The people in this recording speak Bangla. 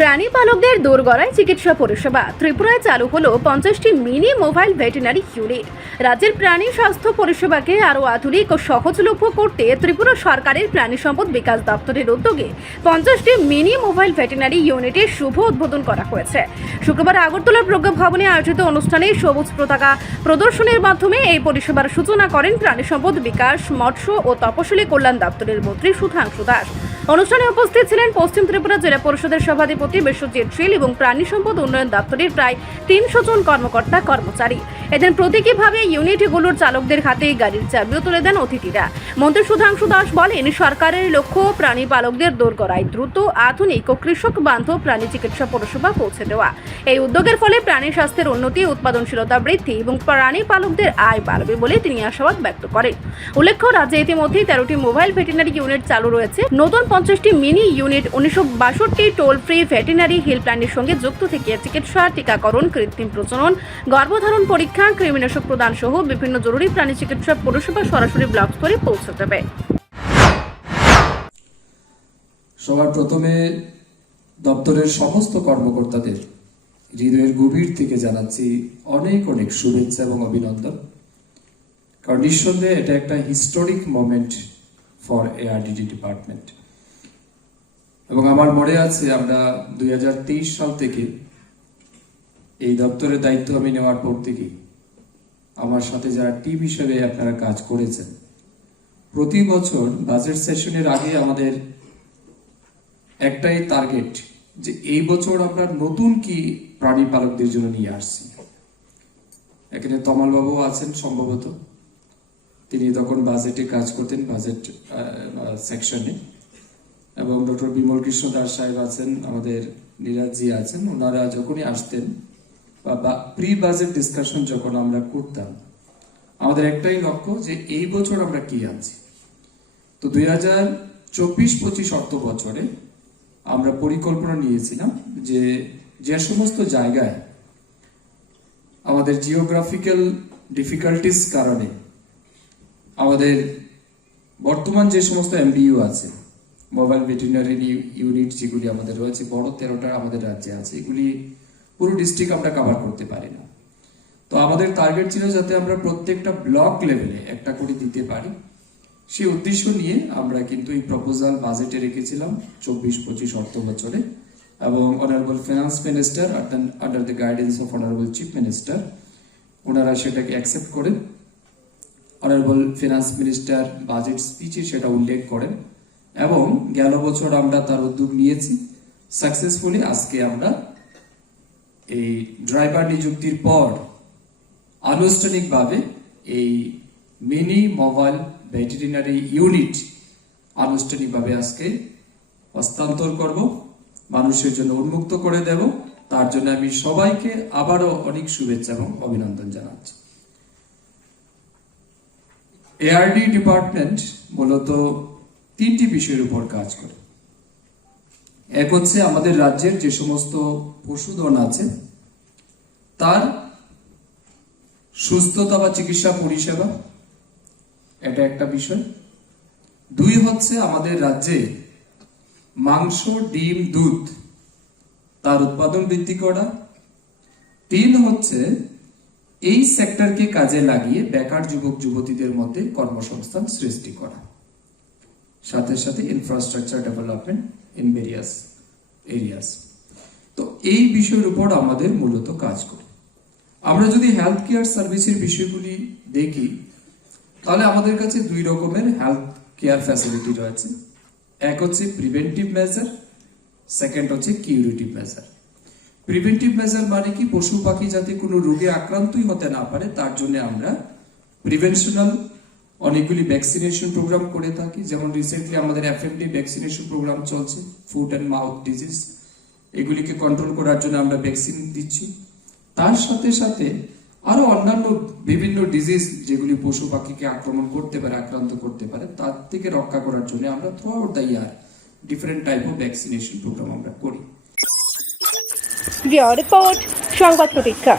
প্রাণী পালকদের দোরগড়ায় চিকিৎসা পরিষেবা। ত্রিপুরায় চালু হলো 50টি মিনি মোবাইল ভেটেরিনারি ইউনিট। রাজ্যের প্রাণী স্বাস্থ্য পরিষেবাকে আরও আধুনিক ও সহজলভ্য করতে ত্রিপুরা সরকারের প্রাণী সম্পদ বিকাশ দপ্তরের উদ্যোগে 50টি মিনি মোবাইল ভেটেরিনারি ইউনিটের শুভ উদ্বোধন করা হয়েছে। শুক্রবার আগরতলার প্রজ্ঞা ভবনে আয়োজিত অনুষ্ঠানে সবুজ পতাকা প্রদর্শনের মাধ্যমে এই পরিষেবার সূচনা করেন প্রাণী সম্পদ বিকাশ, মৎস্য ও তপশিলি কল্যাণ দপ্তরের মন্ত্রী সুধাংশু দাস। অনুষ্ঠানে উপস্থিত ছিলেন পশ্চিম ত্রিপুরা জেলা পরিষদের সভাধিপতি বিশ্বজিৎ শীল এবং প্রাণী সম্পদ উন্নয়ন দপ্তরের প্রায় 300 জন কর্মকর্তা কর্মচারী। এদিন প্রতীকীভাবে ইউনিটগুলোর চালকদের হাতে গাড়ির চাবিও তুলে দেন অতিথিরা। মন্ত্রী সুধাংশু দাস বলেন, সরকারের লক্ষ্য প্রাণী পালকদের দোরগড়ায় দ্রুত, আধুনিক ও কৃষক বান্ধব প্রাণী চিকিৎসা পরিষেবা পৌঁছে দেওয়া। এই উদ্যোগের ফলে প্রাণী স্বাস্থ্যের উন্নতি, উৎপাদনশীলতা বৃদ্ধি এবং প্রাণী পালকদের আয় বাড়বে বলে তিনি আশাবাদ ব্যক্ত করেন। উল্লেখ্য, রাজ্যে ইতিমধ্যে 13টি মোবাইল ভেটেরিনারি ইউনিট চালু রয়েছে। নতুন 50টি mini unit 1962 toll free veterinary হেল্পলাইনের সঙ্গে যুক্ত থেকে চিকিৎসা, টিকাকরণ, কৃত্রিম প্রজনন, গর্ভধারণ পরীক্ষা, কৃমিনাশক প্রদান সহ বিভিন্ন জরুরি প্রাণী চিকিৎসা পরিষেবা সরাসরি ব্লক স্তরে পৌঁছে দেবে। সবার প্রথমে দপ্তরের সমস্ত কর্মকর্তাদের হৃদয়ের গভীর থেকে জানাচ্ছি অনেক অনেক শুভেচ্ছা এবং অভিনন্দন। কারণ নিঃসন্দেহে এটা একটা historic moment for ARDD department. এবং আমার মনে আছে, আমরা 2023 সাল থেকে এই দপ্তরের দায়িত্ব আমি নেওয়ার পর থেকেই আমার সাথে যারা টিম হিসেবে আপনারা কাজ করেছেন, প্রতি বছর বাজেট সেশনের আগে আমাদের একটাই টার্গেট যে এই বছর আমরা নতুন কি প্রাণী পালকদের জন্য নিয়ে আসছি। এখানে তমাল বাবু আছেন সম্ভবত, তিনি তখন বাজেটে কাজ করতেন, বাজেট সেকশনে, এবং ডক্টর বিমল কৃষ্ণ দাস সাহেব আছেন, আমাদের নীরাজজি আছেন। ওনারা যখনই আসতেন বা প্রি বাজেট ডিসকাশন যখন আমরা করতাম, আমাদের একটাই লক্ষ্য যে এই বছর আমরা কি আনছি। তো 2024-25 অর্থ বছরে আমরা পরিকল্পনা নিয়েছিলাম যে যে সমস্ত জায়গায় আমাদের জিওগ্রাফিক্যাল ডিফিকাল্টিস কারণে আমাদের বর্তমান যে সমস্ত এমডিইউ আছে, মোবাইল ভেটেরিনারি ইউনিট যেগুলি আমাদের রয়েছে, বড় 13টা আমাদের রাজ্যে আছে, এগুলি পুরো ডিস্ট্রিক্ট আমরা কভার করতে পারি না। তো আমাদের টার্গেট ছিল যাতে আমরা প্রত্যেকটা ব্লক লেভেলে একটা করে দিতে পারি। সেই উদ্দেশ্য নিয়ে আমরা কিন্তু এই প্রপোজাল বাজেটে রেখেছিলাম 24-25 অর্থ বছরে, এবং honourable finance minister under the guidance of honourable chief minister ওনারা সেটাকে অ্যাকসেপ্ট করেন। অনারেবল ফিনান্স মিনিস্টার বাজেট স্পিচে সেটা উল্লেখ করেন, এবং গেল বছর আমরা তার উদ্যোগ নিয়েছি সাকসেসফুলি। আজকে আমরা এই ড্রাইভার নিযুক্তির পর আনুষ্ঠানিকভাবে এই মিনি মোবাইল ভেটেরিনারি ইউনিট আনুষ্ঠানিকভাবে আজকে হস্তান্তর করব, মানুষের জন্য উন্মুক্ত করে দেব। তার জন্য আমি সবাইকে আবারও অনেক শুভেচ্ছা এবং অভিনন্দন জানাচ্ছি। এআরডি ডিপার্টমেন্ট মূলত 3টি বিষয়ের উপর কাজ করে। এক হচ্ছে আমাদের রাজ্যের যে সমস্ত পশুধন আছে তার সুস্থতা বা চিকিৎসা পরিষেবা, এটা একটা বিষয়। 2 হচ্ছে আমাদের রাজ্যে মাংস, ডিম, দুধ তার উৎপাদন বৃদ্ধি করা। 3 হচ্ছে এই সেক্টরকে কাজে লাগিয়ে বেকার যুবক যুবতীদের মধ্যে কর্মসংস্থান সৃষ্টি করা, সাথে সাথে infrastructure development in various areas. তো এই বিষয়ের উপর আমাদের মূলত কাজ করি। আমরা যদি হেলথ কেয়ার সার্ভিসের বিষয়গুলি দেখি, তাহলে আমাদের কাছে 2 রকমের হেলথ কেয়ার ফ্যাসিলিটি রয়েছে। এক হচ্ছে প্রিভেন্টিভ মেজার, সেকেন্ড হচ্ছে কিউরেটিভ মেজার। প্রিভেন্টিভ মেজার মানে কি, পশু পাখি যাতে কোনো রোগে আক্রান্তই হতে না পারে তার জন্য আমরা প্রিভেনশনাল অনেকগুলি ভ্যাকসিনেশন প্রোগ্রাম করে থাকি। যেমন রিসেন্টলি আমাদের এফএমডি ভ্যাকসিনেশন প্রোগ্রাম চলছে, ফুট অ্যান্ড মাউথ ডিজিজ, এগুলিকে কন্ট্রোল করার জন্য আমরা ভ্যাকসিন দিচ্ছি। তার সাথে সাথে আরো অন্যান্য বিভিন্ন ডিজিজ যেগুলি পশু পাখিকে আক্রমণ করতে পারে, আক্রান্ত করতে পারে, তার থেকে রক্ষা করার জন্য আমরা throughout the year different type of vaccination program আমরা করি। রিপোর্ট সংবাদ প্রতীক্ষা।